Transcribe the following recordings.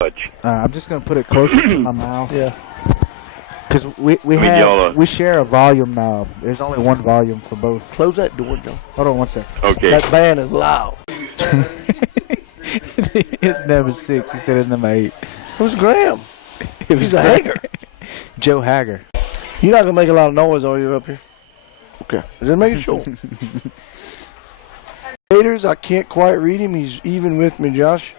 I'm just going to put it closer to my mouth. Yeah. Because we share a volume knob. There's only one volume for both. Close that door, John. Hold on one second. Okay. That band is loud. It's number 6. You said it's number 8. Who's Graham? He's a Hager. Joe Hager. You're not going to make a lot of noise, are you, up here? Okay. Just making sure. Gators, I can't quite read him. He's even with me, Josh.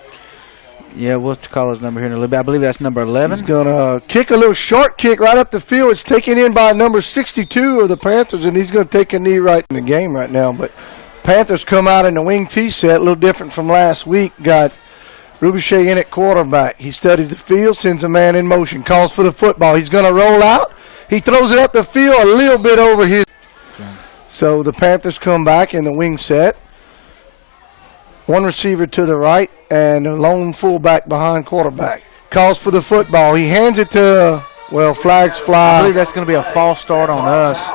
Yeah, what's the caller's number here in a little bit? I believe that's number 11. He's going to kick a little short kick right up the field. It's taken in by number 62 of the Panthers, and he's going to take a knee right in the game right now. But Panthers come out in the wing T set, a little different from last week. Got Rubichet in at quarterback. He studies the field, sends a man in motion, calls for the football. He's going to roll out. He throws it up the field a little bit over his. So the Panthers come back in the wing set. One receiver to the right and a lone fullback behind quarterback. Calls for the football. He hands it to, well, flags fly. I believe that's going to be a false start on us.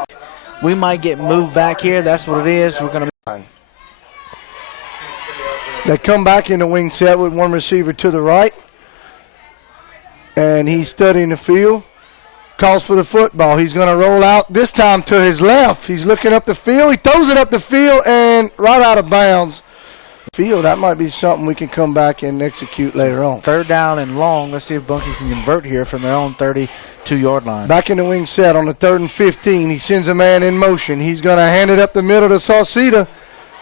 We might get moved back here. That's what it is. We're going to be. They come back in the wing set with one receiver to the right. And he's studying the field. Calls for the football. He's going to roll out this time to his left. He's looking up the field. He throws it up the field and right out of bounds. That might be something we can come back and execute later on. 3rd down and long. Let's see if Bunkie can convert here from their own 32-yard line. Back in the wing set on the 3rd and 15. He sends a man in motion. He's going to hand it up the middle to Sauceda.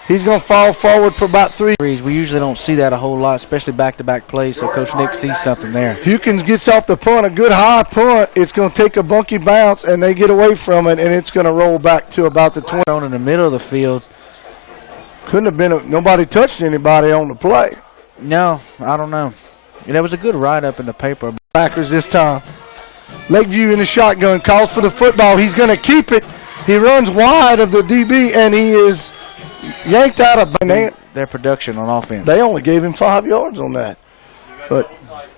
He's going to fall forward for about 3. We usually don't see that a whole lot, especially back-to-back plays, so Coach Nick sees something there. Hukins gets off the punt, a good high punt. It's going to take a Bunkie bounce, and they get away from it, and it's going to roll back to about the 20. In the middle of the field. Couldn't have been nobody touched anybody on the play. No, I don't know. That was a good write-up in the paper. Backers this time. Lakeview in the shotgun, calls for the football. He's going to keep it. He runs wide of the DB, and he is yanked out of their production on offense. They only gave him 5 yards on that. But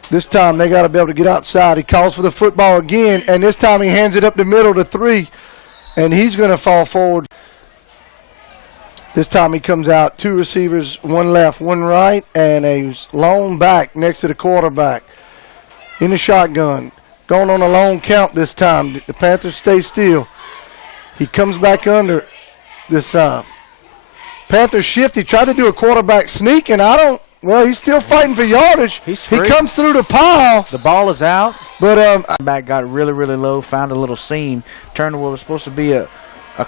this time they got to be able to get outside. He calls for the football again, and this time he hands it up the middle to 3, and he's going to fall forward. This time he comes out, 2 receivers, 1 left, 1 right, and a lone back next to the quarterback. In the shotgun, going on a long count this time. The Panthers stay still. He comes back under this time. Panthers shift. He tried to do a quarterback sneak, and he's still fighting for yardage. He comes through the pile. The ball is out. But back got really, really low, found a little seam, turned what was supposed to be a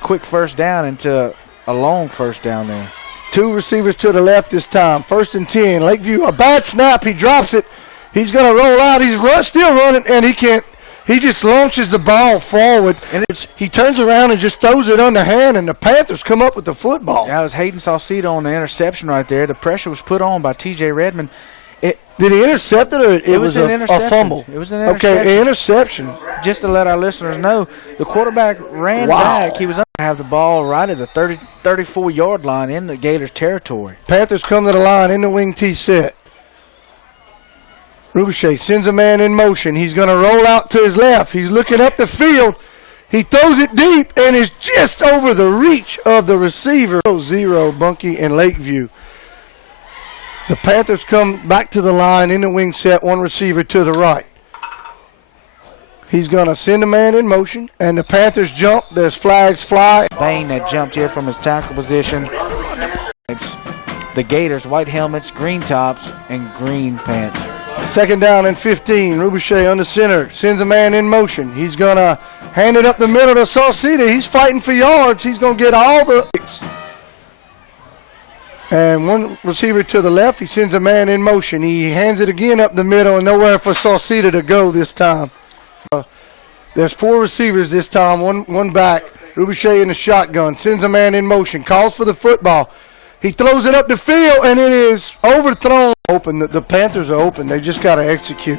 quick first down into a long first down there. 2 receivers to the left this time. 1st and 10. Lakeview, a bad snap. He drops it. He's going to roll out. He's still running, and he can't. He just launches the ball forward. And he turns around and just throws it underhand, and the Panthers come up with the football. Yeah, it was Hayden Sauceda on the interception right there. The pressure was put on by T.J. Redmond. Did he intercept it, or it was an a fumble? It was an interception. Okay, an interception. Just to let our listeners know, the quarterback ran back. He was up to have the ball right at the 34-yard line in the Gators' territory. Panthers come to the line in the wing T set. Rubichet sends a man in motion. He's going to roll out to his left. He's looking up the field. He throws it deep, and it's just over the reach of the receiver. 0-0, Bunkie and Lakeview. The Panthers come back to the line in the wing set, 1 receiver to the right. He's going to send a man in motion, and the Panthers jump. There's flags fly. Bain that jumped here from his tackle position. It's the Gators, white helmets, green tops, and green pants. 2nd down and 15. Rubichet under center, sends a man in motion. He's going to hand it up the middle to Sauceda. He's fighting for yards. He's going to get all the... And 1 receiver to the left. He sends a man in motion. He hands it again up the middle, and nowhere for Sauceda to go this time. There's 4 receivers this time, one back. Rubichet in the shotgun, sends a man in motion, calls for the football. He throws it up the field, and it is overthrown. Open. The Panthers are open. They just got to execute.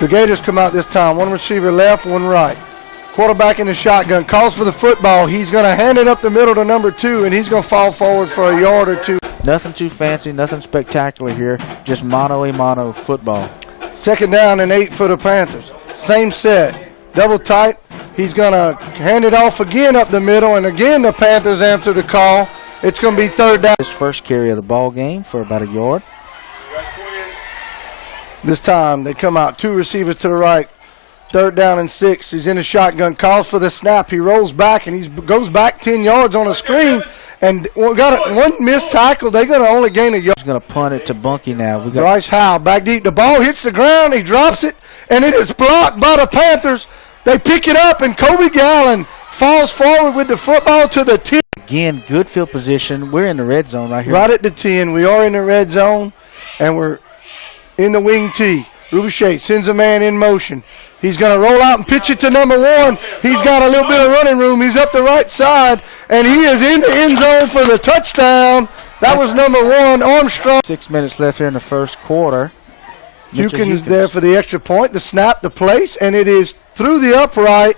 The Gators come out this time. 1 receiver left, 1 right. Quarterback in the shotgun, calls for the football. He's going to hand it up the middle to number 2, and he's going to fall forward for a yard or 2. Nothing too fancy, nothing spectacular here. Just mano-a-mano football. 2nd down and 8 for the Panthers. Same set. Double tight. He's going to hand it off again up the middle, and again the Panthers answer the call. It's going to be 3rd down. His first carry of the ball game for about a yard. This time they come out, 2 receivers to the right. 3rd down and 6. He's in the shotgun, calls for the snap. He rolls back, and he goes back 10 yards on a screen. And got one missed tackle. They're going to only gain a yard. He's going to punt it to Bunkie now. Bryce Howell back deep. The ball hits the ground. He drops it, and it is blocked by the Panthers. They pick it up, and Kobe Gallen falls forward with the football to the 10. Again, good field position. We're in the red zone right here. Right at the 10. We are in the red zone, and we're in the wing tee. Rubichette sends a man in motion. He's going to roll out and pitch it to number 1. He's got a little bit of running room. He's up the right side, and he is in the end zone for the touchdown. That was number 1, Armstrong. 6 minutes left here in the first quarter. Hukins there for the extra point, the snap, the place, and it is through the upright.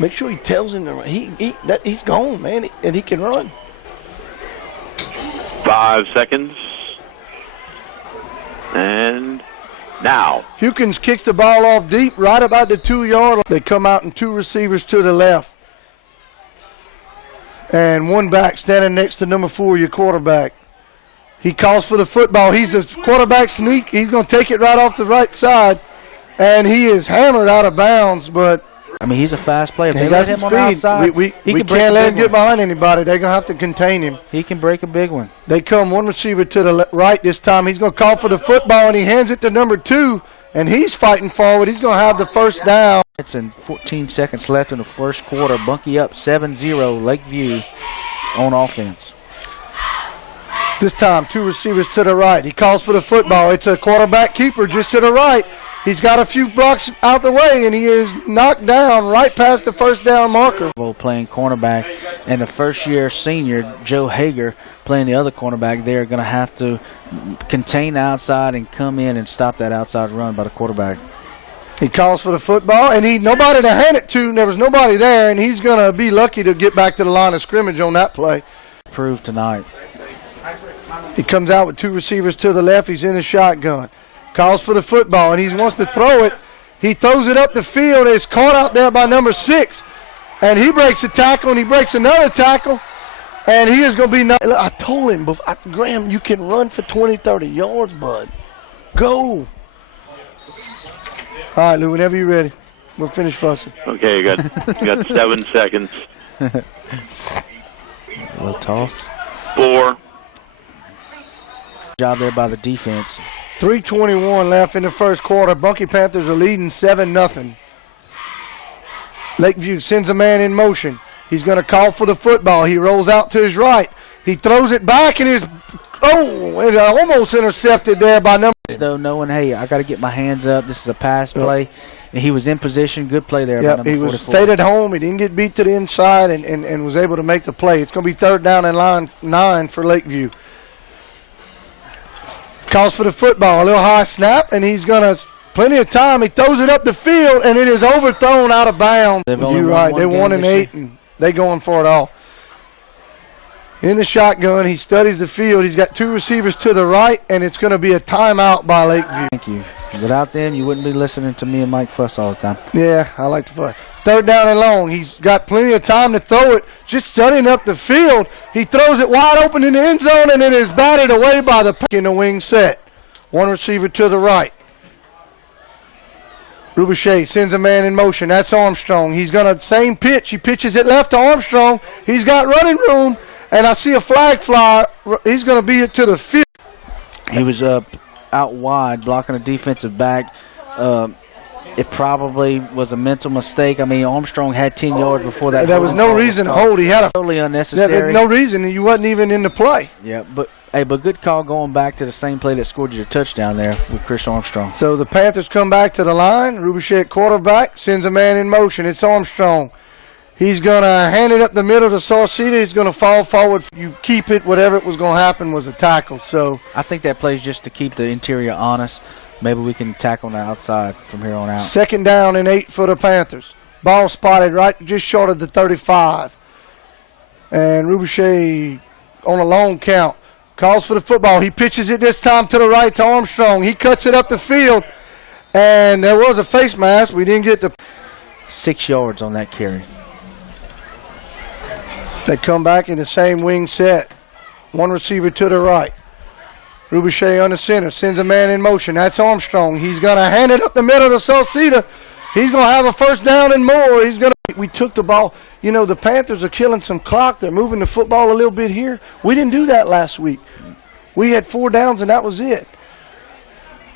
Make sure he tells him that he's gone, man, and he can run. 5 seconds. And now. Hukins kicks the ball off deep, right about the 2-yard line. They come out and 2 receivers to the left. And 1 back standing next to number 4, your quarterback. He calls for the football. He's a quarterback sneak. He's going to take it right off the right side. And he is hammered out of bounds, but I mean, he's a fast player. If he they got let him some on the outside, we he can't let him get behind anybody. They're going to have to contain him. He can break a big one. They come 1 receiver to the right this time. He's going to call for the football, and he hands it to number 2, and he's fighting forward. He's going to have the first down. It's in 14 seconds left in the first quarter. Bunkie up 7-0, Lakeview on offense. This time, 2 receivers to the right. He calls for the football. It's a quarterback keeper just to the right. He's got a few blocks out the way, and he is knocked down right past the first down marker. Playing cornerback, and the first-year senior, Joe Hager, playing the other cornerback. They're going to have to contain the outside and come in and stop that outside run by the quarterback. He calls for the football, and nobody to hand it to. There was nobody there, and he's going to be lucky to get back to the line of scrimmage on that play. Proved tonight. He comes out with 2 receivers to the left. He's in the shotgun. Calls for the football, and he wants to throw it. He throws it up the field. It's caught out there by number 6. And he breaks a tackle, and he breaks another tackle. And he is going to be – I told him, Graham, you can run for 20, 30 yards, bud. Go. All right, Lou, whenever you're ready. We'll finish fussing. Okay, you got 7 seconds. A little toss. 4. Job there by the defense. 3:21 left in the first quarter. Bunkie Panthers are leading 7-0. Lakeview sends a man in motion. He's going to call for the football. He rolls out to his right. He throws it back and it almost intercepted there by number. Though knowing, hey, I got to get my hands up. This is a pass play. And he was in position. Good play there. Yeah, he was stayed home. He didn't get beat to the inside and was able to make the play. It's going to be 3rd down and line 9 for Lakeview. Calls for the football, a little high snap, and he's going to plenty of time. He throws it up the field, and it is overthrown out of bounds. You're right. They're 1-8, and they're going for it all. In the shotgun, he studies the field. He's got 2 receivers to the right, and it's going to be a timeout by Lakeview. Thank you. Without them, you wouldn't be listening to me and Mike fuss all the time. Yeah, I like to fuss. 3rd down and long. He's got plenty of time to throw it. Just studying up the field. He throws it wide open in the end zone, and it is batted away by the in the wing set. 1 receiver to the right. Rubichette sends a man in motion. That's Armstrong. He's going to same pitch. He pitches it left to Armstrong. He's got running room, and I see a flag fly. He's going to be it to the field. He was out wide blocking a defensive back. It probably was a mental mistake. I mean, Armstrong had 10 yards before that. There was no reason to hold. He had a totally unnecessary. There's no reason. You wasn't even in the play. Yeah, but good call going back to the same play that scored you a touchdown there with Chris Armstrong. So the Panthers come back to the line. Rubichette, quarterback, sends a man in motion. It's Armstrong. He's going to hand it up the middle to Sauceda. He's going to fall forward. You keep it. Whatever was going to happen was a tackle. So I think that plays just to keep the interior honest. Maybe we can tackle on the outside from here on out. 2nd down and 8 for the Panthers. Ball spotted right just short of the 35. And Rubichette on a long count calls for the football. He pitches it this time to the right to Armstrong. He cuts it up the field. And there was a face mask. We didn't get the 6 yards on that carry. They come back in the same wing set. 1 receiver to the right. Rubichet on the center, sends a man in motion. That's Armstrong. He's going to hand it up the middle to Sauceda. He's going to have a first down and more. We took the ball. You know, the Panthers are killing some clock. They're moving the football a little bit here. We didn't do that last week. We had 4 downs, and that was it.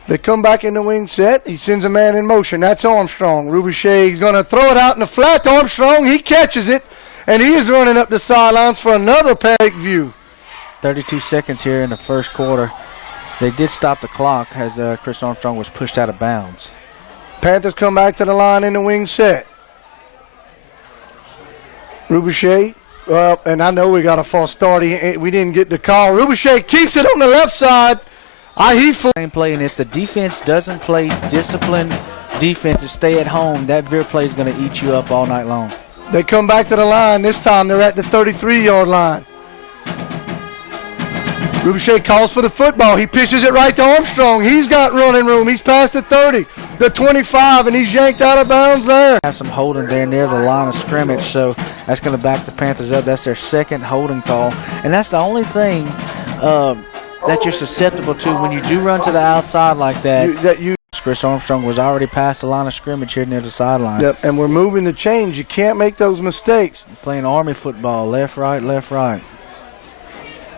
They come back in the wing set. He sends a man in motion. That's Armstrong. Rubichet, he's going to throw it out in the flat to Armstrong. He catches it, and he is running up the sidelines for another Lakeview. 32 seconds here in the first quarter. They did stop the clock as Chris Armstrong was pushed out of bounds. Panthers come back to the line in the wing set. Rubichet, and I know we got a false start. We didn't get the call. Rubichet keeps it on the left side. Same play, and if the defense doesn't play disciplined defense and stay at home, that veer play is going to eat you up all night long. They come back to the line. This time they're at the 33-yard line. Rubichet calls for the football. He pitches it right to Armstrong. He's got running room. He's past the 30, the 25, and he's yanked out of bounds there. Have some holding there near the line of scrimmage, so that's going to back the Panthers up. That's their second holding call, and that's the only thing that you're susceptible to when you do run to the outside like that. Chris Armstrong was already past the line of scrimmage here near the sideline. Yep, and we're moving the chains. You can't make those mistakes. Playing Army football, left, right, left, right.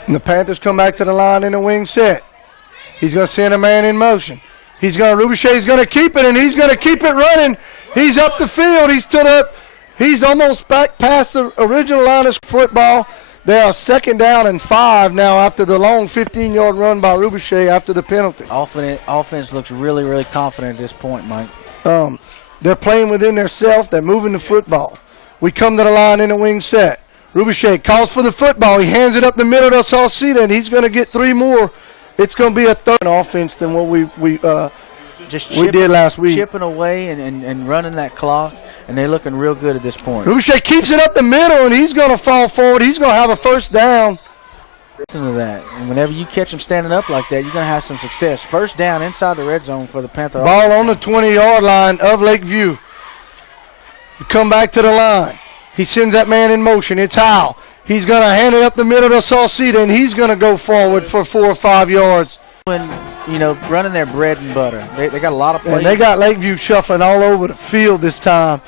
And the Panthers come back to the line in the wing set. He's going to send a man in motion. Rubichet's going to keep it, and he's going to keep it running. He's up the field. He stood up. He's almost back past the original line of football. They are 2nd down and 5 now after the long 15-yard run by Rubichet after the penalty. Offense looks really, really confident at this point, Mike. They're playing within themselves. They're moving the football. We come to the line in the wing set. Rubichet calls for the football. He hands it up the middle to Sauceda, and he's going to get 3 more. It's going to be a third offense than what we did last week. Chipping away and running that clock, and they're looking real good at this point. Rubichet keeps it up the middle, and he's going to fall forward. He's going to have a first down. Listen to that. And whenever you catch them standing up like that, you're going to have some success. First down inside the red zone for the Panther. Ball on the 20-yard line of Lakeview. We come back to the line. He sends that man in motion. It's Howell. He's going to hand it up the middle to Sauceda, and he's going to go forward for 4 or 5 yards. Running their bread and butter. They got a lot of plays. And they got Lakeview shuffling all over the field this time.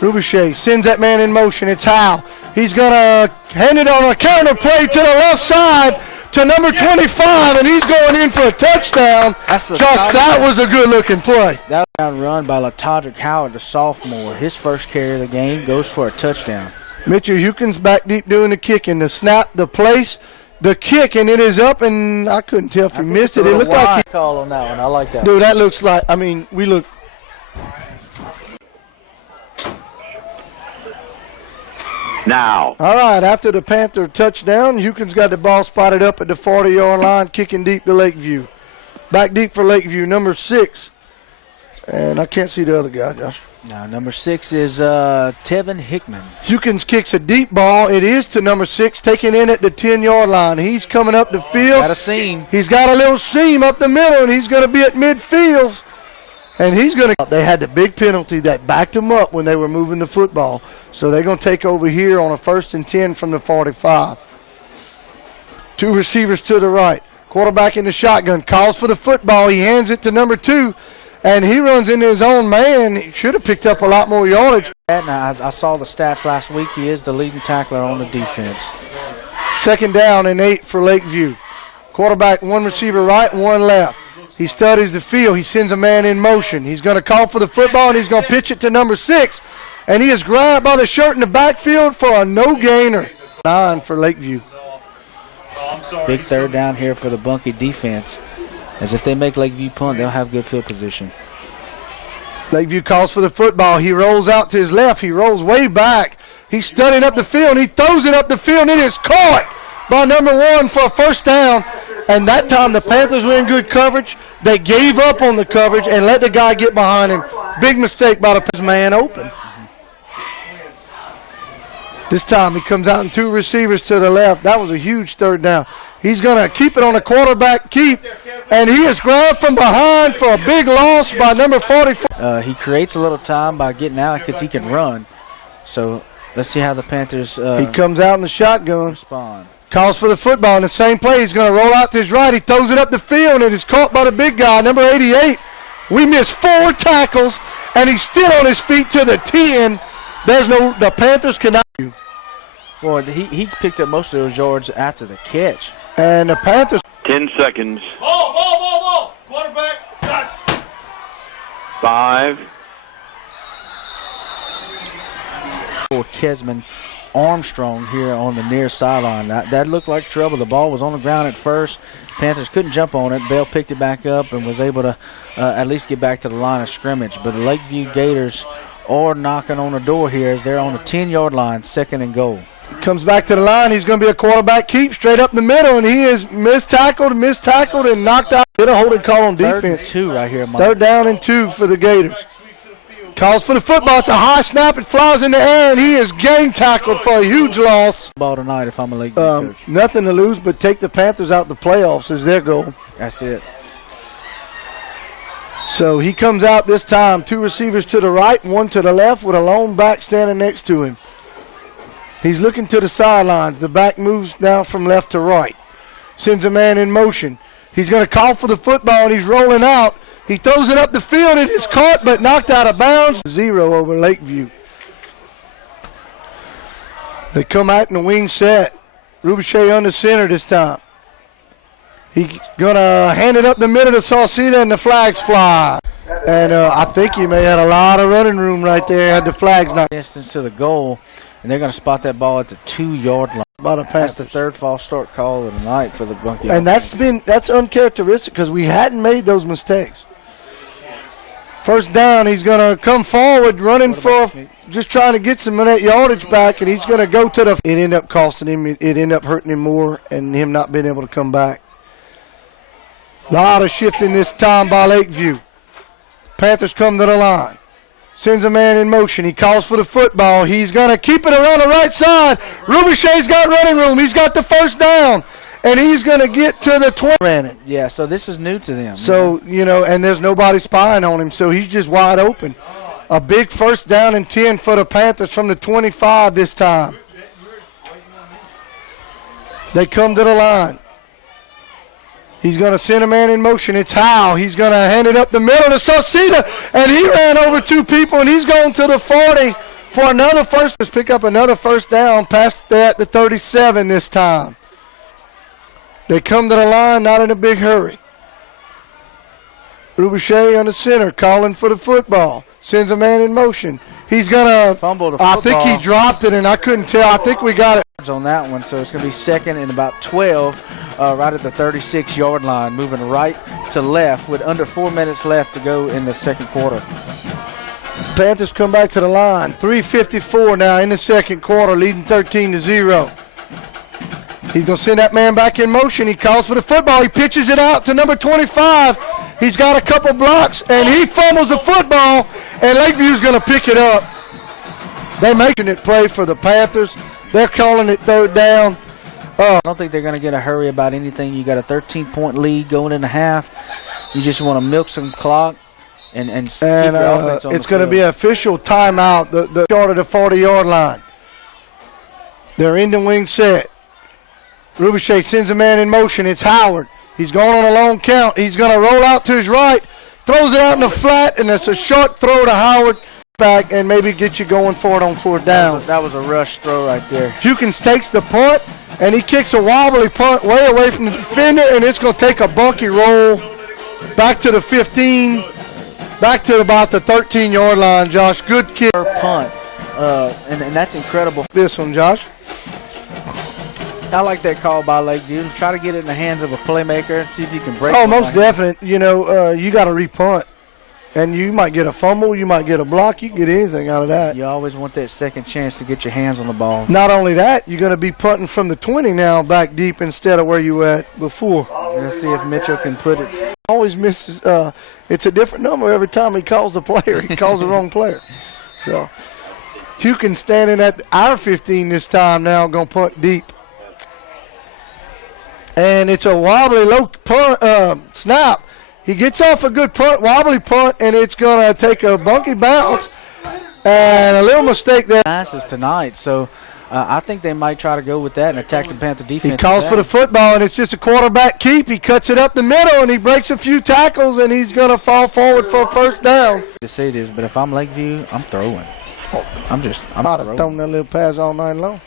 Rubichet sends that man in motion. It's Howell. He's going to hand it on a counter play to the left side to number 25, and he's going in for a touchdown. That was a good-looking play. That was a run by LaTodrick Howard, the sophomore. His first carry of the game goes for a touchdown. Mitchell Hukins back deep doing the kicking. The snap, the place, the kick, and it is up, and I couldn't tell if he missed it. It looked like he call on that one. I like that. Dude, that looks like, we look. Now. All right, after the Panther touchdown, Hukins got the ball spotted up at the 40-yard line, kicking deep to Lakeview. Back deep for Lakeview, number 6. And I can't see the other guy, Josh. No, number 6 is Tevin Hickman. Hukins kicks a deep ball. It is to number 6, taken in at the 10-yard line. He's coming up the field. Got a seam. He's got a little seam up the middle, and he's going to be at midfield. And he's going to – they had the big penalty that backed them up when they were moving the football. So they're going to take over here on a 1st and 10 from the 45. 2 receivers to the right. Quarterback in the shotgun. Calls for the football. He hands it to number 2. And he runs into his own man. He should have picked up a lot more yardage. I saw the stats last week. He is the leading tackler on the defense. 2nd down and 8 for Lakeview. Quarterback, 1 receiver right, 1 left. He studies the field. He sends a man in motion. He's going to call for the football, and he's going to pitch it to number 6. And he is grabbed by the shirt in the backfield for a no-gainer. 9 for Lakeview. Big 3rd down here for the Bunkie defense. As if they make Lakeview punt, they'll have good field position. Lakeview calls for the football. He rolls out to his left. He rolls way back. He's studying up the field. He throws it up the field, and it is caught by number 1 for a first down. And that time the Panthers were in good coverage. They gave up on the coverage and let the guy get behind him. Big mistake by the man open. This time he comes out and 2 receivers to the left. That was a huge 3rd down. He's going to keep it on a quarterback keep, and he is grabbed from behind for a big loss by number 44. He creates a little time by getting out because he can run. So let's see how the Panthers he comes out in the shotgun. Respond. Calls for the football in the same play. He's going to roll out to his right. He throws it up the field, and it is caught by the big guy, number 88. We missed 4 tackles, and he's still on his feet to the 10. The Panthers cannot. Boy, he picked up most of those yards after the catch. And the Panthers. 10 seconds. Ball. Quarterback. Got it. 5. For Kesman Armstrong here on the near sideline. That looked like trouble. The ball was on the ground at first. Panthers couldn't jump on it. Bell picked it back up and was able to at least get back to the line of scrimmage. But the Lakeview Gators are knocking on the door here as they're on the 10-yard line, 2nd and goal. Comes back to the line. He's going to be a quarterback keep straight up the middle, and he is mistackled, and knocked out. Did a holding call on defense. 3rd and 2 right here, Mike. 3rd down and 2 for the Gators. Calls for the football. It's a high snap. It flies in the air, and he is game tackled for a huge loss. Ball tonight if I'm a Lakeview coach. Nothing to lose but take the Panthers out the playoffs is their goal. That's it. So he comes out this time. 2 receivers to the right, 1 to the left with a lone back standing next to him. He's looking to the sidelines. The back moves now from left to right. Sends a man in motion. He's going to call for the football, and he's rolling out. He throws it up the field. It is caught but knocked out of bounds. 0 over Lakeview. They come out in the wing set. Rubichet under center this time. He's going to hand it up the middle to Sauceda, and the flags fly. And I think he may have had a lot of running room right there had the flags not. Distance to the goal, and they're going to spot that ball at the 2-yard line. That's the 3rd false start call of the night for the Bunkie. And that's uncharacteristic because we hadn't made those mistakes. 1st down, he's going to come forward running for just trying to get some of that yardage back, and he's going to go to the. It ended up costing him. It ended up hurting him more and him not being able to come back. A lot of shifting this time by Lakeview. Panthers come to the line. Sends a man in motion. He calls for the football. He's going to keep it around the right side. Rubichet's got running room. He's got the 1st down. And he's going to get to the 20. Yeah, so this is new to them. So, and there's nobody spying on him, so he's just wide open. A big 1st down and 10 for the Panthers from the 25 this time. They come to the line. He's going to send a man in motion. It's Howe. He's going to hand it up the middle to Sauceda, and he ran over 2 people, and he's going to the 40 for another first. Let's pick up another 1st down past that, the 37 this time. They come to the line, not in a big hurry. Rubichet on the center, calling for the football. Sends a man in motion. He's going to fumble the football. I think he dropped it, and I couldn't tell. I think we got it. On that one, so it's going to be 2nd and about 12 right at the 36-yard line, moving right to left with under 4 minutes left to go in the 2nd quarter. Panthers come back to the line. 3:54 now in the 2nd quarter, leading 13-0. He's going to send that man back in motion. He calls for the football. He pitches it out to number 25. He's got a couple blocks, and he fumbles the football, and Lakeview's going to pick it up. They're making it play for the Panthers. They're calling it 3rd down. I don't think they're going to get a hurry about anything. You got a 13-point lead going into half. You just want to milk some clock and keep your offense on it's the going to be an official timeout, the short of the 40-yard line. They're in the wing set. Rubichet sends a man in motion. It's Howard. He's going on a long count. He's going to roll out to his right, throws it out in the flat, and it's a short throw to Howard back and maybe get you going for it on 4th down. That was a rush throw right there. Hukins takes the punt, and he kicks a wobbly punt way away from the defender, and it's going to take a bunky roll back to the 15, back to about the 13-yard line, Josh. Good kick. Punt, and that's incredible. This one, Josh. I like that call by Lakeview. Try to get it in the hands of a playmaker and see if you can break it. Oh, most definite. You got to repunt. And you might get a fumble, you might get a block, you can get anything out of that. You always want that second chance to get your hands on the ball. Not only that, you're going to be punting from the 20 now back deep instead of where you were at before. Let's see if Mitchell can put it. Always misses. It's a different number every time he calls the player. He calls the wrong player. So Hukins standing at our 15 this time now, going to punt deep. And it's a wobbly low punt, snap. He gets off a good punt, wobbly punt, and it's going to take a bunky bounce. And a little mistake there. Passes tonight, so I think they might try to go with that and attack the Panther defense. He calls for the football, and it's just a quarterback keep. He cuts it up the middle, and he breaks a few tackles, and he's going to fall forward for a first down. To say this, but if I'm Lakeview, I'm throwing. I'm I'd have thrown that little pass all night long.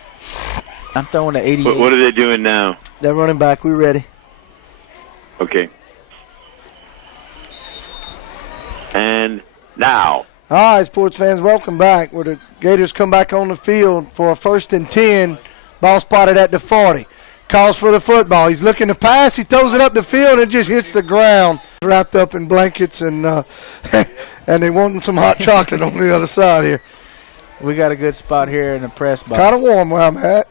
I'm throwing the 88. What are they doing now? They're running back. We ready. Okay. And now. All right, sports fans, welcome back. Where the Gators come back on the field for a 1st and 10. Ball spotted at the 40. Calls for the football. He's looking to pass. He throws it up the field and just hits the ground. Wrapped up in blankets and and they want some hot chocolate on the other side here. We got a good spot here in the press box. Kind of warm where I'm at.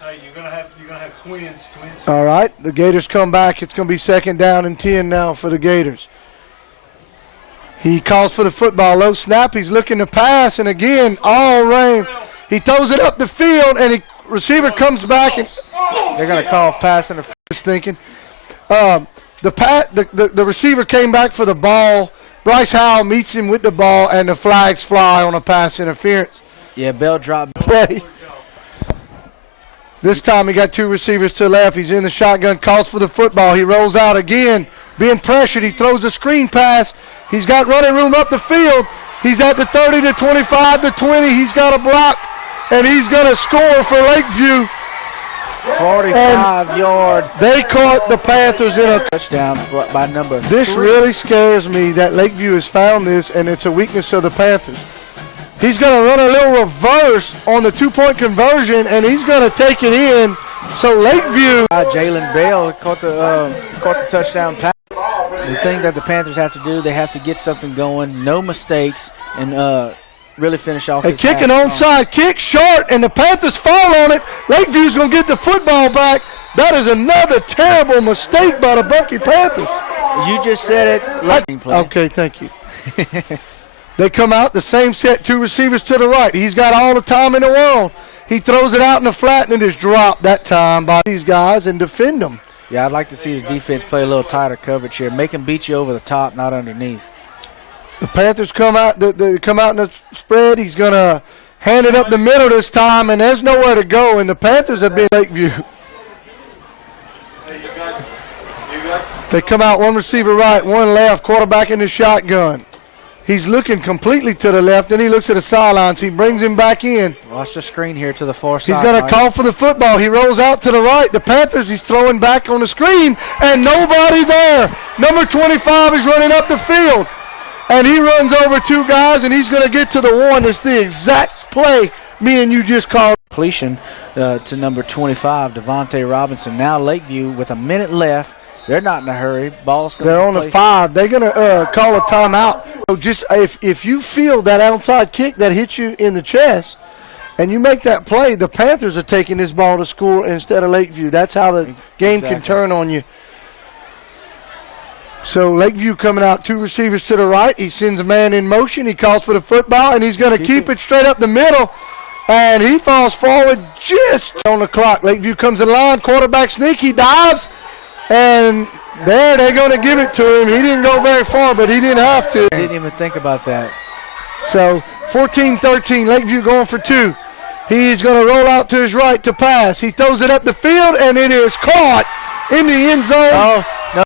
Hey, you're gonna have twins. All right, the Gators come back. It's going to be 2nd down and 10 now for the Gators. He calls for the football. Low snap. He's looking to pass, and again, all rain. He throws it up the field, and the receiver comes back. And they're going to call pass interference. Thinking, the receiver came back for the ball. Bryce Howell meets him with the ball, and the flags fly on a pass interference. Yeah, Bell dropped. Play. This time he got 2 receivers to the left. He's in the shotgun, calls for the football. He rolls out again, being pressured. He throws a screen pass. He's got running room up the field. He's at the 30 to 25 to 20. He's got a block, and he's going to score for Lakeview. 45-yard. They caught the Panthers in a touchdown by number 3. This really scares me that Lakeview has found this, and it's a weakness of the Panthers. He's going to run a little reverse on the 2-point conversion, and he's going to take it in. So Lakeview. Jalen Bell caught the touchdown pass. The thing that the Panthers have to do, they have to get something going, no mistakes, and really finish off. A kick an onside kick short, and the Panthers fall on it. Lakeview's going to get the football back. That is another terrible mistake by the Bunkie Panthers. You just said it. Okay, thank you. They come out, the same set, 2 receivers to the right. He's got all the time in the world. He throws it out in the flat, and it is dropped that time by these guys and defend them. Yeah, I'd like to see the defense play a little tighter coverage here. Make them beat you over the top, not underneath. The Panthers come out. They come out in the spread. He's going to hand it up the middle this time, and there's nowhere to go. And the Panthers have been Lakeview. They come out 1 receiver right, 1 left, quarterback in the shotgun. He's looking completely to the left, then he looks at the sidelines. He brings him back in. Watch the screen here to the far side. He's going to call for the football. He rolls out to the right. The Panthers, he's throwing back on the screen, and nobody there. Number 25 is running up the field, and he runs over 2 guys, and he's going to get to the 1. It's the exact play me and you just called. Completion to number 25, Devontae Robinson. Now Lakeview with a minute left. They're not in a hurry. Ball's going. They're on the 5. They're going to call a timeout. So just if you feel that outside kick that hits you in the chest, and you make that play, the Panthers are taking this ball to score instead of Lakeview. That's how the game can turn on you. So Lakeview coming out, 2 receivers to the right. He sends a man in motion. He calls for the football, and he's going to keep it straight up the middle. And he falls forward just on the clock. Lakeview comes in line. Quarterback sneak. He dives. And there they're going to give it to him. He didn't go very far, but he didn't have to. Didn't even think about that. So 14-13, Lakeview going for 2. He's going to roll out to his right to pass. He throws it up the field, and it is caught in the end zone. Oh, no.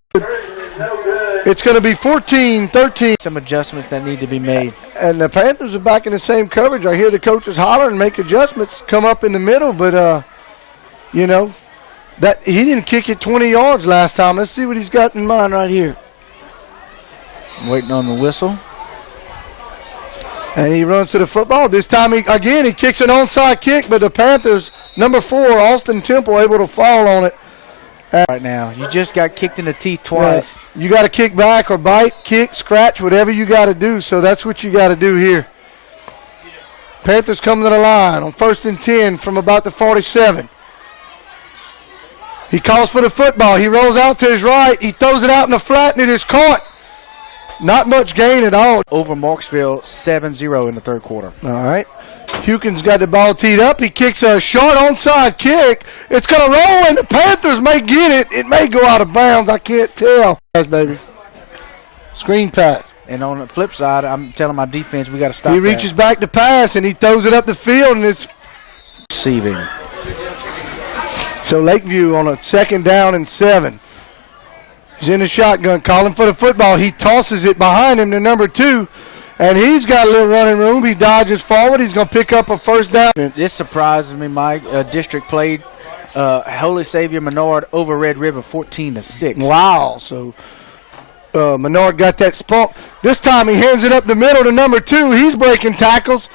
It's going to be 14-13. Some adjustments that need to be made. And the Panthers are back in the same coverage. I hear the coaches holler and make adjustments, come up in the middle, but, you know, that he didn't kick it 20 yards last time. Let's see what he's got in mind right here. Waiting on the whistle. And he runs to the football. This time, he kicks an onside kick, but the Panthers, number 4, Austin Temple, able to fall on it. Right now. You just got kicked in the teeth twice. You got to kick back or bite, kick, scratch, whatever you got to do. So that's what you got to do here. Panthers coming to the line on 1st and 10 from about the 47. He calls for the football. He rolls out to his right. He throws it out in the flat, and it is caught. Not much gain at all. Over Marksville, 7-0 in the 3rd quarter. All right. Hukin's got the ball teed up. He kicks a short onside kick. It's going to roll, and the Panthers may get it. It may go out of bounds. I can't tell. Pass, baby. Screen pass. And on the flip side, I'm telling my defense we got to stop. He reaches back to pass, and he throws it up the field, and it's receiving. So Lakeview on a 2nd down and 7. He's in the shotgun, calling for the football. He tosses it behind him to number 2, and he's got a little running room. He dodges forward. He's going to pick up a 1st down. This surprises me, Mike. District played Holy Savior Menard over Red River 14-6. Wow. So Menard got that spunk. This time he hands it up the middle to number 2. He's breaking tackles.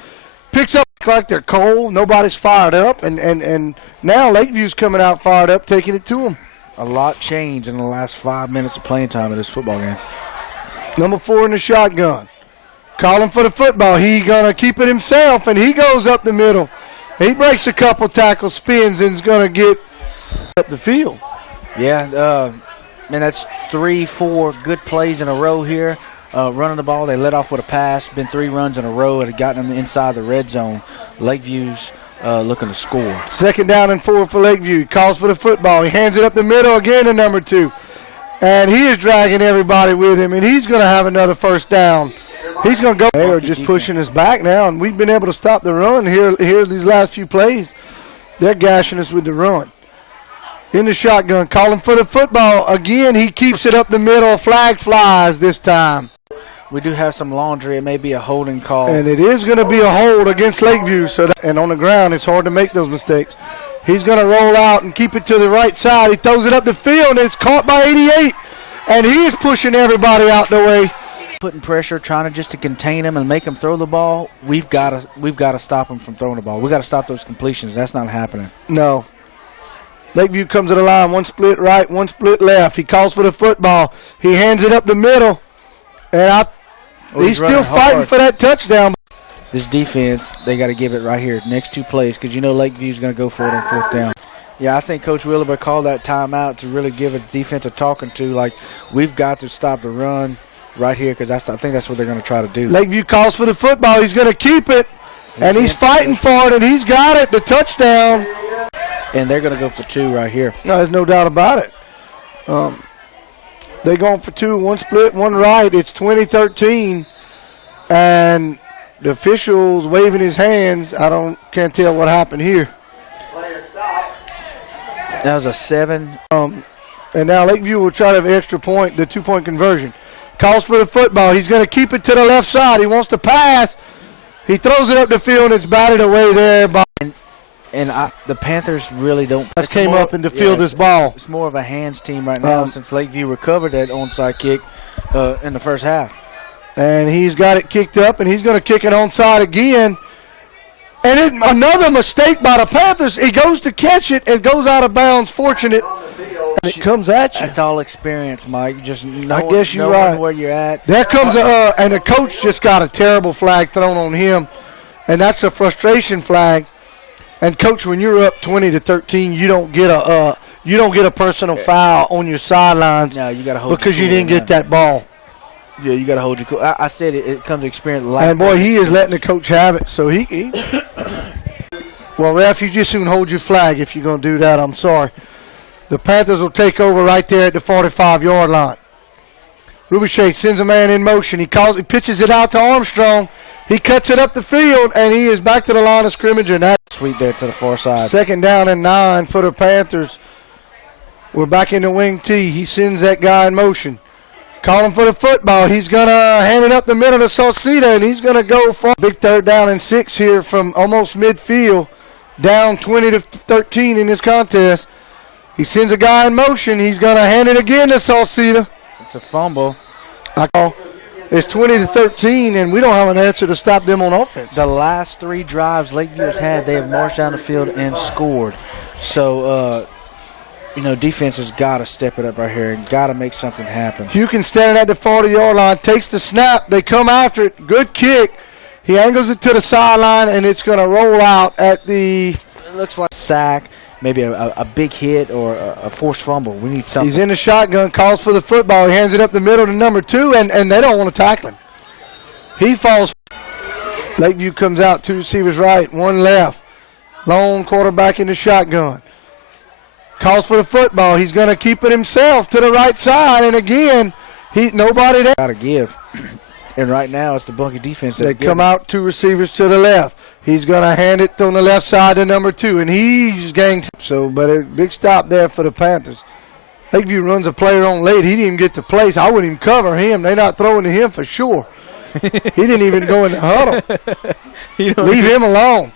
Picks up like they're cold. Nobody's fired up. And now Lakeview's coming out fired up, taking it to him. A lot changed in the last 5 minutes of playing time in this football game. Number 4 in the shotgun. Calling for the football. He going to keep it himself, and he goes up the middle. He breaks a couple tackles, spins, and is going to get up the field. Yeah, man, that's 3-4 good plays in a row here. Running the ball, they let off with a pass. Been 3 runs in a row. It had gotten them inside the red zone. Lakeview's looking to score. 2nd down and 4 for Lakeview. He calls for the football. He hands it up the middle again to number 2. And he is dragging everybody with him, and he's going to have another 1st down. He's going to go. They are just pushing us back now, and we've been able to stop the run here these last few plays. They're gashing us with the run. In the shotgun, calling for the football. Again, he keeps it up the middle. Flag flies this time. We do have some laundry. It may be a holding call. And it is going to be a hold against Lakeview. And on the ground, it's hard to make those mistakes. He's going to roll out and keep it to the right side. He throws it up the field, and it's caught by 88. And he is pushing everybody out the way. Putting pressure, trying to just to contain him and make him throw the ball. We've got to stop him from throwing the ball. We've got to stop those completions. That's not happening. No. Lakeview comes to the line, 1 split right, 1 split left. He calls for the football. He hands it up the middle. And he's still fighting for that touchdown. This defense, they got to give it right here. Next 2 plays, because you know Lakeview's going to go for it on 4th down. Yeah, I think Coach Willoughby called that timeout to really give a defense a talking to. Like, we've got to stop the run right here, because I think that's what they're going to try to do. Lakeview calls for the football. He's going to keep it, and he's fighting for it, and he's got it, the touchdown. And they're going to go for 2 right here. No, there's no doubt about it. They're going for 2, 1 split, 1 right. It's 20-13, and the official's waving his hands. Can't tell what happened here. That was a 7. And now Lakeview will try to have an extra point, the 2-point conversion. Calls for the football. He's going to keep it to the left side. He wants to pass. He throws it up the field, and it's batted away there. The Panthers really don't. Came up and to field this ball. It's more of a hands team right now since Lakeview recovered that onside kick in the first half. And he's got it kicked up, and he's going to kick it onside again. And another mistake by the Panthers. He goes to catch it and goes out of bounds. Fortunate. And it comes at you. That's all experience, Mike. Just I guess you're right. Where you're at. There comes and the coach just got a terrible flag thrown on him, and that's a frustration flag. And coach, when you're up 20-13, you don't get a personal foul on your sidelines. No, you got to hold because you didn't get that ball. Yeah, you got to hold your cool. I said it comes experience. And boy, he is letting the coach have it. So he well, ref, you just soon hold your flag if you're going to do that. I'm sorry. The Panthers will take over right there at the 45-yard line. Rubichet sends a man in motion. He pitches it out to Armstrong. He cuts it up the field, and he is back to the line of scrimmage. And that's sweet there to the far side. 2nd down and 9 for the Panthers. We're back in the wing tee. He sends that guy in motion. Calling for the football. He's going to hand it up the middle to Sauceda, and he's going to go for a big 3rd down and 6 here from almost midfield. Down 20-13 in this contest. He sends a guy in motion. He's going to hand it again to Sauceda. It's a fumble. It's 20-13, and we don't have an answer to stop them on offense. The last 3 drives Lakeview has had, they have marched down the field and scored. So, defense has got to step it up right here and got to make something happen. Hukin standing at the 40-yard line, takes the snap. They come after it. Good kick. He angles it to the sideline, and it's going to roll out at the... It looks like a sack, maybe a big hit or a forced fumble. We need something. He's in the shotgun, calls for the football. He hands it up the middle to number 2, and they don't want to tackle him. He falls. Lakeview comes out, 2 receivers right, 1 left. Lone quarterback in the shotgun. Calls for the football. He's going to keep it himself to the right side, and again, nobody there. Got to give. And right now it's the Bunkie defense. They come out, 2 receivers to the left. He's going to hand it on the left side to number 2, and he's gained. So, but a big stop there for the Panthers. Lakeview runs a player on late. He didn't even get to place. I wouldn't even cover him. They're not throwing to him for sure. He didn't even go in the huddle. Leave him alone.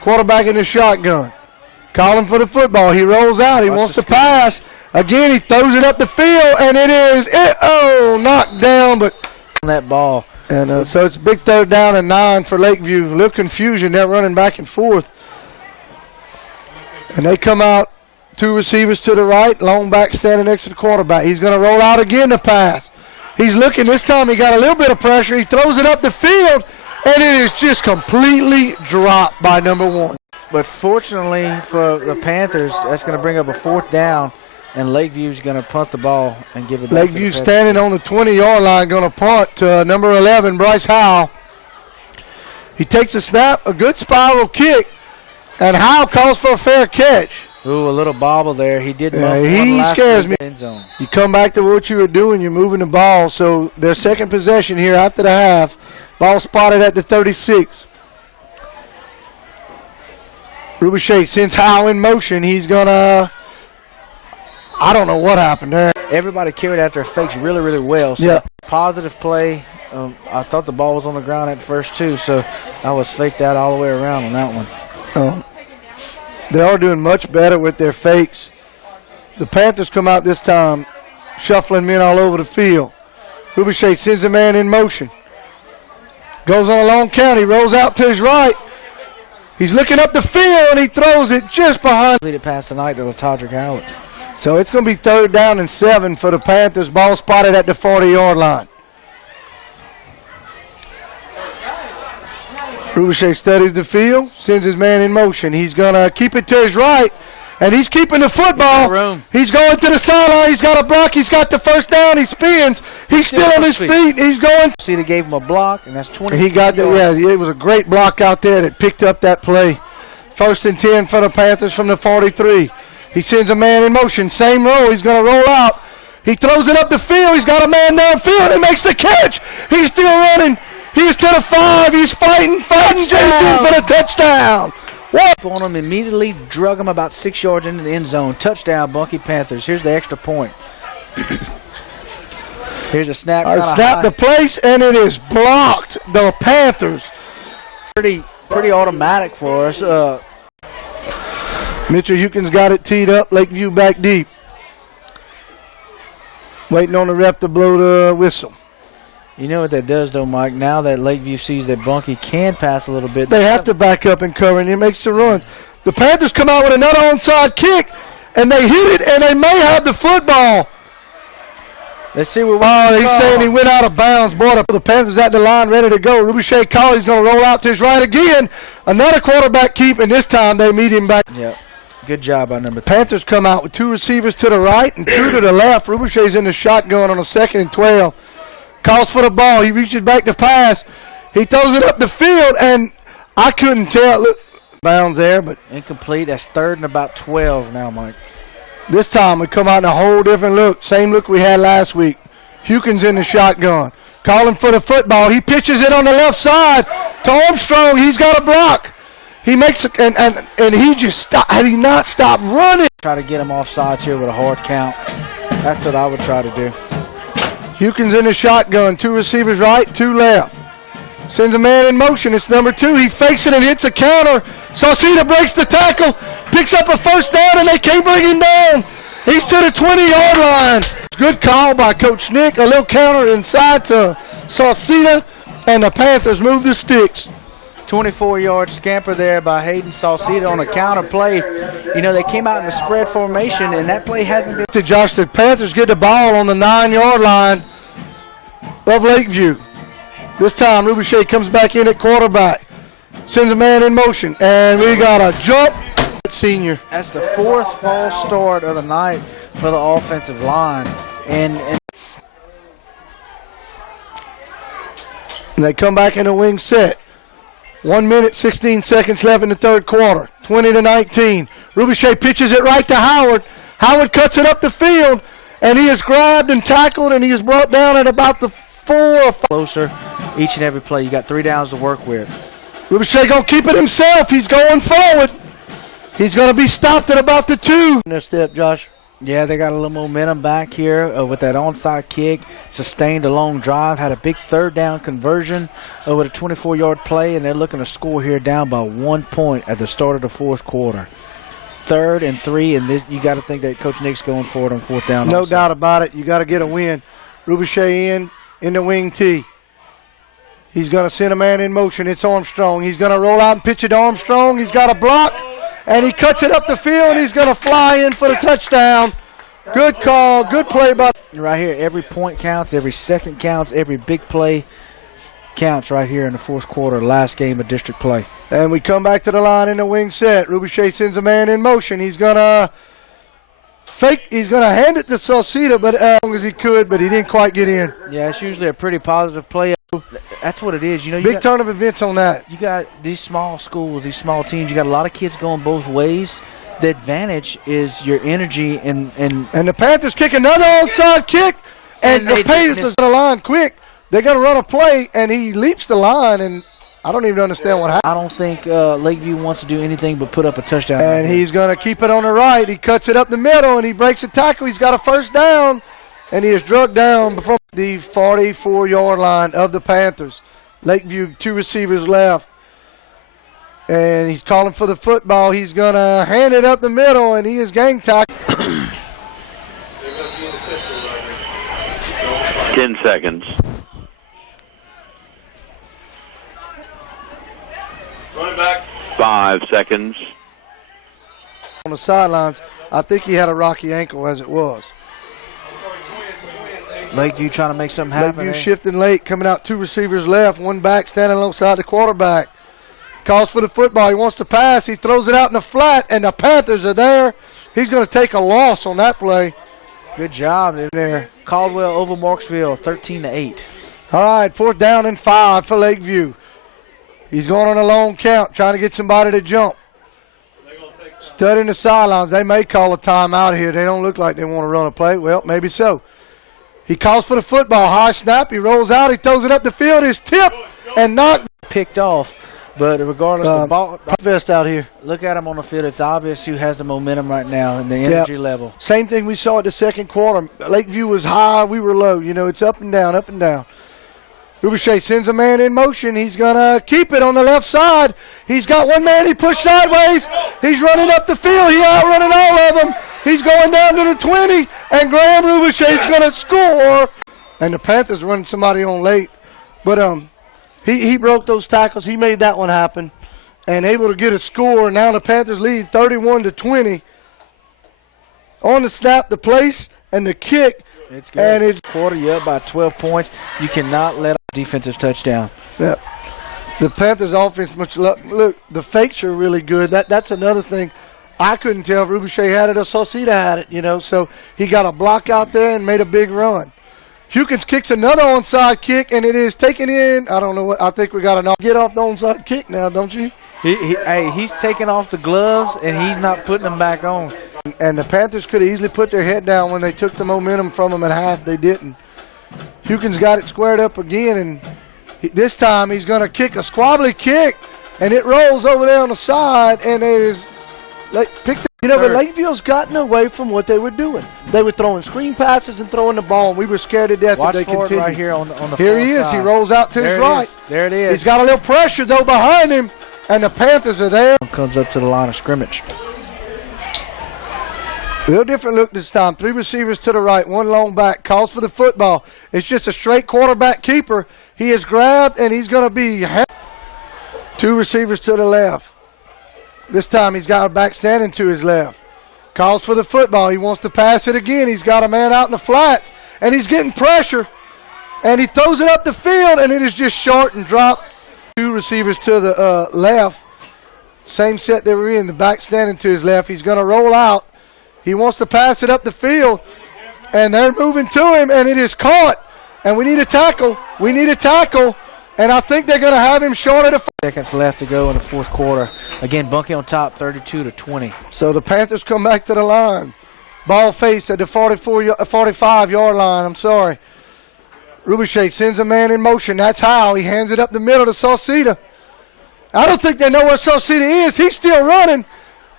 Quarterback in the shotgun. Calling for the football. He rolls out. He wants to pass. Again, he throws it up the field, and it is, knocked down, but on that ball. And so it's a big 3rd down and 9 for Lakeview. A little confusion. They're running back and forth. And they come out, 2 receivers to the right, long back standing next to the quarterback. He's going to roll out again to pass. He's looking. This time he got a little bit of pressure. He throws it up the field, and it is just completely dropped by number 1. But fortunately for the Panthers, that's going to bring up a 4th down, and Lakeview's going to punt the ball and give it back Lakeview to the standing on the 20-yard line, going to punt to number 11, Bryce Howell. He takes a snap, a good spiral kick, and Howell calls for a fair catch. Ooh, a little bobble there. He did. He scares me. End zone. You come back to what you were doing. You're moving the ball. So their second possession here after the half. Ball spotted at the 36. Rubichet sends Howell in motion. He's going to, I don't know what happened there. Everybody carried out their fakes really, really well. So yeah. Positive play. I thought the ball was on the ground at first, too, so I was faked out all the way around on that one. They are doing much better with their fakes. The Panthers come out this time, shuffling men all over the field. Rubichet sends a man in motion. Goes on a long count. He rolls out to his right. He's looking up the field, and he throws it just behind. Lead it past tonight to Todrick Howard. So it's going to be 3rd down and 7 for the Panthers. Ball spotted at the 40-yard line. Rubichet studies the field, sends his man in motion. He's going to keep it to his right, and he's keeping the football. He's going to the sideline. He's got a block. He's got the 1st down. He spins. He's still on his feet. He's going. See, they gave him a block, and that's 20. He got that. Yeah, it was a great block out there that picked up that play. 1st and 10 for the Panthers from the 43. He sends a man in motion. Same roll. He's going to roll out. He throws it up the field. He's got a man downfield. He makes the catch. He's still running. He's to the 5. He's fighting Jason for the touchdown. What? On him immediately, drug him about 6 yards into the end zone. Touchdown, Bunkie Panthers. Here's the extra point. Here's a snap. Snap the place, and it is blocked. The Panthers. Pretty automatic for us. Mitchell Hukins got it teed up. Lakeview back deep. Waiting on the ref to blow the whistle. You know what that does, though, Mike? Now that Lakeview sees that Bunkie can pass a little bit. They have to back up and cover, and it makes the runs. The Panthers come out with another onside kick, and they hit it, and they may have the football. Let's see where he's saying he went out of bounds. Boy, the Panthers at the line ready to go. Rubichet Colley's going to roll out to his right again. Another quarterback keep, and this time they meet him back. Yep. Good job by number 3. Panthers come out with 2 receivers to the right and 2 to the left. Rubichet's in the shotgun on a 2nd and 12. Calls for the ball. He reaches back to pass. He throws it up the field, and I couldn't tell. Look, bounds there, but incomplete. That's 3rd and about 12 now, Mike. This time we come out in a whole different look. Same look we had last week. Hukins in the shotgun. Calling for the football. He pitches it on the left side to Armstrong. He's got a block. He makes it, and he just stopped. Had he not stopped running? Try to get him off sides here with a hard count. That's what I would try to do. Hukins in the shotgun. 2 receivers right, 2 left. Sends a man in motion. It's number 2. He fakes it and hits a counter. Sauceda breaks the tackle, picks up a 1st down, and they can't bring him down. He's to the 20-yard line. Good call by Coach Nick. A little counter inside to Sauceda, and the Panthers move the sticks. 24-yard scamper there by Hayden Sauceda on a counter play. You know, they came out in a spread formation, and that play hasn't been. To Josh, the Panthers get the ball on the 9-yard line of Lakeview. This time, Rubichet comes back in at quarterback. Sends a man in motion, and we got a jump. Senior. That's the 4th false start of the night for the offensive line. And they come back in a wing set. 1 minute, 16 seconds left in the 3rd quarter. 20-19. Rubichet pitches it right to Howard. Howard cuts it up the field, and he is grabbed and tackled, and he is brought down at about the 4. Closer each and every play. You got 3 downs to work with. Rubichet going to keep it himself. He's going forward. He's going to be stopped at about the 2. In their step, Josh. Yeah, they got a little momentum back here with that onside kick. Sustained a long drive. Had a big 3rd down conversion with a 24-yard play, and they're looking to score here down by 1 point at the start of the 4th quarter. 3rd and 3, and this, you got to think that Coach Nick's going for it on 4th down. No also. doubt about it. You got to get a win. Rubichet in the wing tee. He's going to send a man in motion. It's Armstrong. He's going to roll out and pitch it to Armstrong. He's got a block, and he cuts it up the field. He's going to fly in for the touchdown. Good call. Good play by. Right here, every point counts. Every second counts. Every big play counts right here in the 4th quarter, last game of district play. And we come back to the line in the wing set. Rubichet sends a man in motion. He's going to fake. He's going to hand it to Sauceda, but as long as he could, but he didn't quite get in. Yeah, it's usually a pretty positive play. That's what it is. You know, Big turn of events on that. You got these small schools, these small teams. You got a lot of kids going both ways. The advantage is your energy and the Panthers kick another onside kick, and the Panthers to the line quick. They're going to run a play, and he leaps the line, and I don't even understand what happened. I don't think Lakeview wants to do anything but put up a touchdown. And he's going to keep it on the right. He cuts it up the middle, and he breaks a tackle. He's got a 1st down, and he is drugged down from the 44-yard line of the Panthers. Lakeview, 2 receivers left. And he's calling for the football. He's going to hand it up the middle, and he is gang tackled. 10 seconds. Running back. 5 seconds. On the sidelines, I think he had a rocky ankle as it was. Lakeview trying to make something happen. Lakeview shifting late, coming out 2 receivers left, 1 back standing alongside the quarterback. Calls for the football. He wants to pass. He throws it out in the flat, and the Panthers are there. He's going to take a loss on that play. Good job there. Caldwell over Marksville, 13-8. All right, 4th down and 5 for Lakeview. He's going on a long count, trying to get somebody to jump. Studying the sidelines. They may call a timeout here. They don't look like they want to run a play. Well, maybe so. He calls for the football. High snap. He rolls out. He throws it up the field. It's tipped and knocked. Picked off. But regardless of the ball, vest out here. Look at him on the field. It's obvious who has the momentum right now and the energy level. Same thing we saw at the 2nd quarter. Lakeview was high. We were low. You know, it's up and down, up and down. Rubichet sends a man in motion. He's going to keep it on the left side. He's got 1 man. He pushed sideways. He's running up the field. He outrunning all of them. He's going down to the 20, and Graham Rubichet's going to score. And the Panthers running somebody on late. But he broke those tackles. He made that one happen and able to get a score. Now the Panthers lead 31-20. On the snap, the place, and the kick. It's good. And it's quarter, you up by 12 points. You cannot let a defensive touchdown. Yeah. The Panthers offense, look, the fakes are really good. That's another thing. I couldn't tell if Rubichet had it or Sauceda had it, you know. So he got a block out there and made a big run. Hukins kicks another onside kick, and it is taken in. I don't know what. I think we got to get off the onside kick now, don't you? He's taking off the gloves, and he's not putting them back on. And the Panthers could have easily put their head down when they took the momentum from them at half. They didn't. Hukins got it squared up again, and this time he's going to kick a squabbly kick, and it rolls over there on the side, and there's picked. You know, but Lakeview's gotten away from what they were doing. They were throwing screen passes and throwing the ball, and we were scared to death that they continued. Right here on the here he is. side. He rolls out to his right. There it is. He's got a little pressure, though, behind him, and the Panthers are there. Comes up to the line of scrimmage. A little different look this time. 3 receivers to the right, 1 long back. Calls for the football. It's just a straight quarterback keeper. He is grabbed, and he's going to be 2 receivers to the left. This time he's got a back standing to his left. Calls for the football. He wants to pass it again. He's got a man out in the flats, and he's getting pressure. And he throws it up the field, and it is just short and dropped. 2 receivers to the left. Same set they were in, the back standing to his left. He's going to roll out. He wants to pass it up the field, and they're moving to him, and it is caught. And we need a tackle. We need a tackle. And I think they're going to have him short of the seconds left to go in the 4th quarter. Again, Bunkie on top, 32-20. So the Panthers come back to the line. Ball face at the 45-yard line. I'm sorry. Rubichet sends a man in motion. That's how. He hands it up the middle to Sauceda. I don't think they know where Sauceda is. He's still running.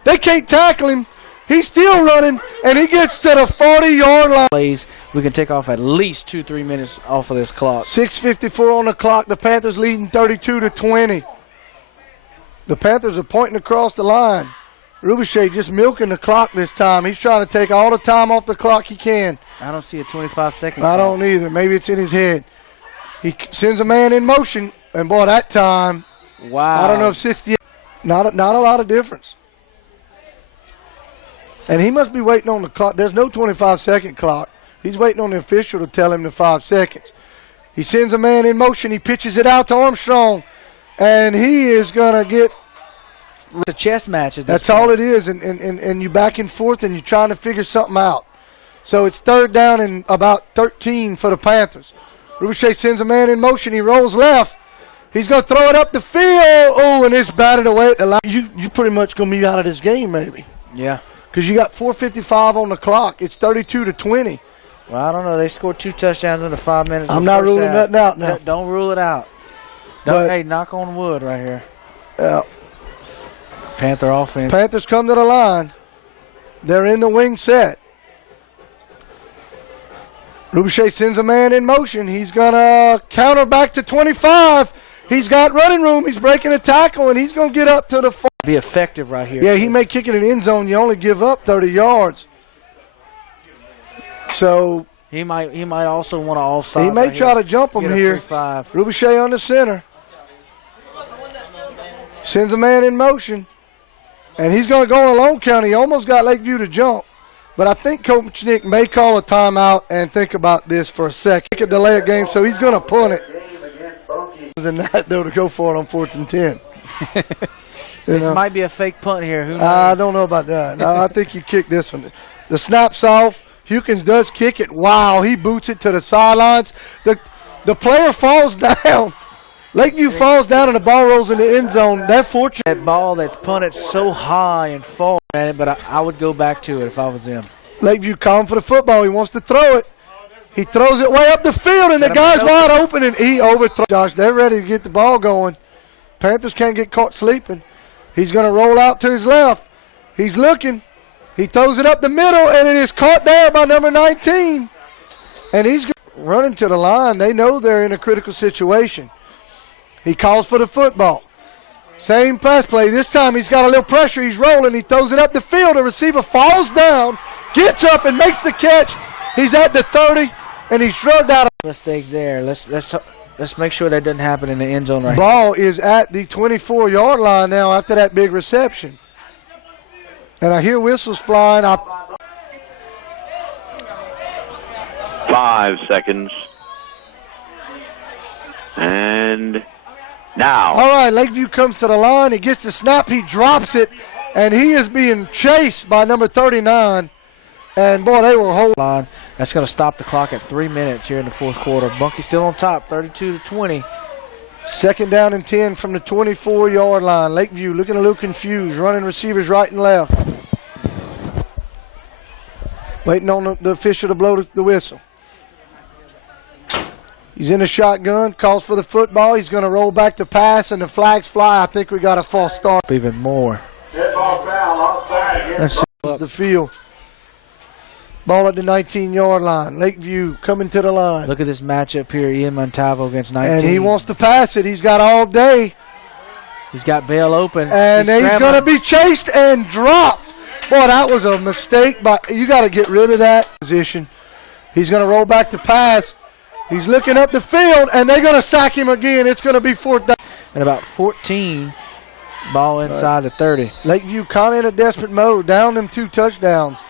They can't tackle him. He's still running, and he gets to the 40-yard line. Plays, we can take off at least 2-3 minutes off of this clock. 6:54 on the clock. The Panthers leading 32-20. The Panthers are pointing across the line. Rubichet just milking the clock this time. He's trying to take all the time off the clock he can. I don't see a 25-second I clock. don't either. Maybe it's in his head. He sends a man in motion, and boy, that time, Wow. I don't know if 68. Not a lot of difference. And he must be waiting on the clock. There's no 25-second clock. He's waiting on the official to tell him the 5 seconds. He sends a man in motion. He pitches it out to Armstrong, and he is going to get. It's a chess match. That's all it is, and you back and forth, and you're trying to figure something out. So it's 3rd down and about 13 for the Panthers. Rubichet sends a man in motion. He rolls left. He's going to throw it up the field. Oh, and it's batted away at the line. You pretty much going to be out of this game, maybe. Yeah. Because you got 4:55 on the clock. It's 32-20. Well, I don't know. They scored 2 touchdowns in the 5 minutes. I'm not ruling nothing out now. Don't rule it out. Hey, knock on wood right here. Yeah. Panther offense. Panthers come to the line. They're in the wing set. Rubichet sends a man in motion. He's going to counter back to 25. He's got running room. He's breaking a tackle, and he's going to get up to the 4. Be effective right here. Yeah, he may kick it in the end zone. You only give up 30 yards. So he might also want to offside. he may try to jump him here. 3-5. Rubichet on the center. Sends a man in motion. And he's going to go on a long count. He almost got Lakeview to jump. But I think Coach Nick may call a timeout and think about this for a second. He could delay a game, so he's going to punt it. And that, though, to go for it on 4th and 10. This might be a fake punt here. Who knows? I don't know about that. No, I think you kick this one. The snap's off. Hewkins does kick it. Wow, he boots it to the sidelines. The player falls down. Lakeview falls down and the ball rolls in the end zone. That fortune. That ball that's punted so high and far, man, but I would go back to it if I was them. Lakeview calling for the football. He wants to throw it. He throws it way up the field, and the guy's wide open, and he overthrows. Josh, they're ready to get the ball going. Panthers can't get caught sleeping. He's going to roll out to his left. He's looking. He throws it up the middle, and it is caught there by number 19. And he's running to the line. They know they're in a critical situation. He calls for the football. Same pass play. This time he's got a little pressure. He's rolling. He throws it up the field. The receiver falls down, gets up, and makes the catch. He's at the 30, and he's shrugged out. Mistake there. Let's make sure that doesn't happen in the end zone right Ball is at the 24-yard line now after that big reception. And I hear whistles flying. 5 seconds. And now. All right, Lakeview comes to the line. He gets the snap. He drops it, and he is being chased by number 39. And, boy, they were holding. line. That's going to stop the clock at 3 minutes here in the 4th quarter. Bunkie still on top, 32-20. 2nd down and 10 from the 24-yard line. Lakeview looking a little confused, running receivers right and left. Waiting on the official to blow the whistle. He's in the shotgun, calls for the football. He's going to roll back to pass, and the flags fly. I think we got a false start. Even more. Let's see the field. Ball at the 19-yard line. Lakeview coming to the line. Look at this matchup here. Ian Montalvo against 19. And he wants to pass it. He's got all day. He's got bail open. And he's going to be chased and dropped. Boy, that was a mistake. But you got to get rid of that position. He's going to roll back to pass. He's looking up the field, and they're going to sack him again. It's going to be 4th down. And about 14, ball inside the 30. Lakeview kind of in a desperate mode. Down them 2 touchdowns.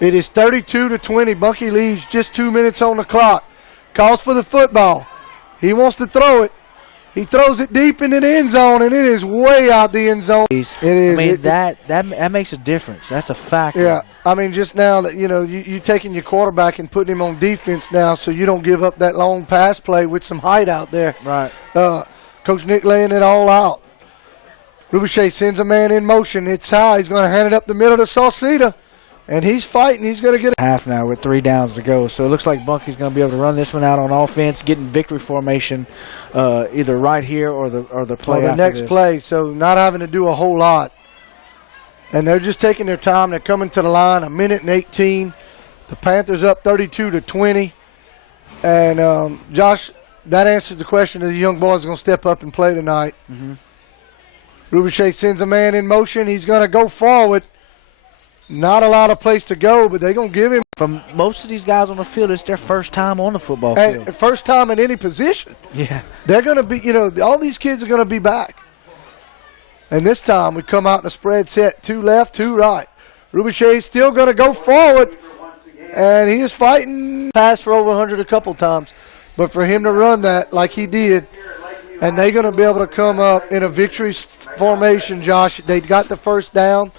It is 32-20. Bunkie leads, just 2 minutes on the clock. Calls for the football. He wants to throw it. He throws it deep into the end zone, and it is way out the end zone. It is. I mean, that makes a difference. That's a factor. Yeah. I mean, just now that, you taking your quarterback and putting him on defense now so you don't give up that long pass play with some height out there. Right. Coach Nick laying it all out. Rubichet sends a man in motion. It's high. He's going to hand it up the middle to Sauceda. And he's fighting. He's going to get half now with 3 downs to go. So it looks like Bunkie's going to be able to run this one out on offense, getting victory formation either right here or the play the after next this. play. So not having to do a whole lot. And they're just taking their time. They're coming to the line, 1:18. The Panthers up 32-20. And, Josh, that answers the question of the young boys going to step up and play tonight. Rubiche sends a man in motion. He's going to go forward. Not a lot of place to go, but they're going to give him. From most of these guys on the field, it's their first time on the football field. And first time in any position. Yeah. They're going to be, all these kids are going to be back. And this time we come out in a spread set, 2 left, 2 right. Rubiche's still going to go forward, and he is fighting. Pass for over 100 a couple times. But for him to run that like he did, and they're going to be able to come up in a victory formation, Josh. They got the first down.